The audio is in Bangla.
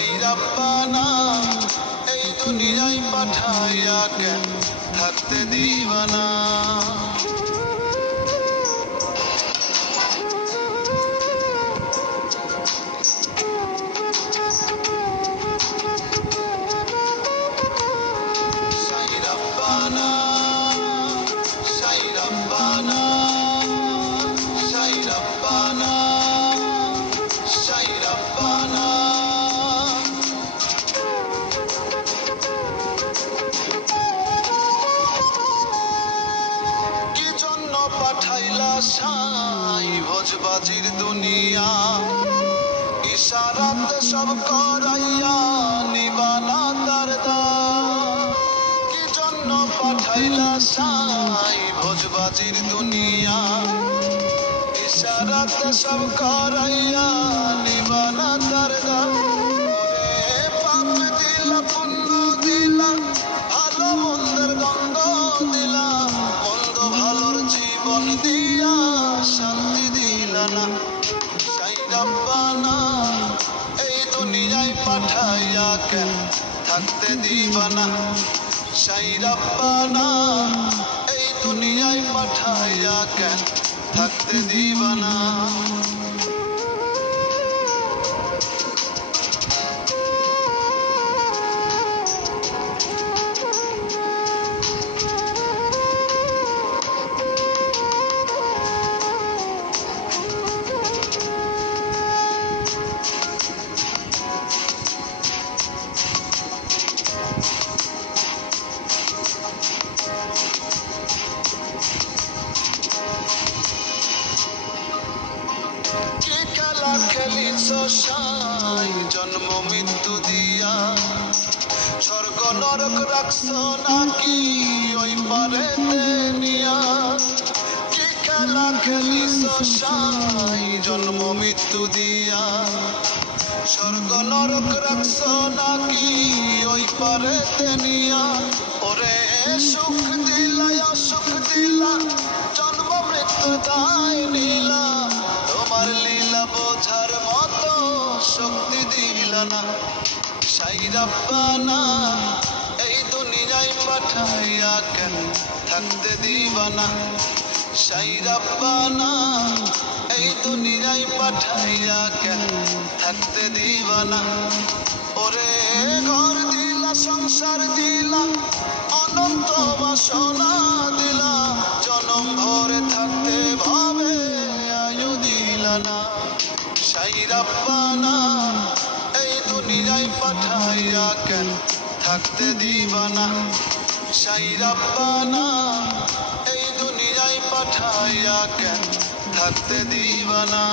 সাই রব্বানা এই দুনিয়ায় পাঠাইয়া কেন থাকতে দিবানা? ভোজবাজির দুনিয়া, ইশারাত সব করাইয়া নিবানা তার কি জন্য পাঠাইলা সাই ভোজবাজির দুনিয়া? ইশারাত সব করাইয়া নিবানা তার দা দিলা না সাই রব্বানা এই দুনিয়ায় পাঠাইয়া কেন থাকতে দিবানা? সাই রব্বানা এই দুনিয়ায় পাঠাইয়া কেন থাকতে দিবানা? সাই জন্ম, মৃত্যু দিয়া। স্বর্গ নরক রাখছ নাকি ওই পারে নিয়া? কি খেলা খেলিছ সাই জন্ম, মৃত্যু দিয়া? স্বর্গ নরক রাখছ নাকি ওই পারে নিয়া? ওরে সুখ দিলা, অসুখ দিলা, জন্ম মৃত্যু দায় নিলা। দিল না সাই এই দুনিয়ায় পাঠাইয়া কেন থাকতে দিবানা? সাই রব্বানা এই দুনিয়ায় পাঠাইয়া কেন থাকতে দিবানা? ওরে ঘর দিলা, সংসার দিলা, অনন্ত বাসনা দিলা, জনম ভরে থাকতে ভাবে আয়ু দিলা না। সাই রব্বানা এই দুনিয়ায় পাঠাইয়া কেন? থাকতে দিবানা সাই রব্বানা এই দুনিয়ায় পাঠাইয়া কেন? থাকতে দিবানা।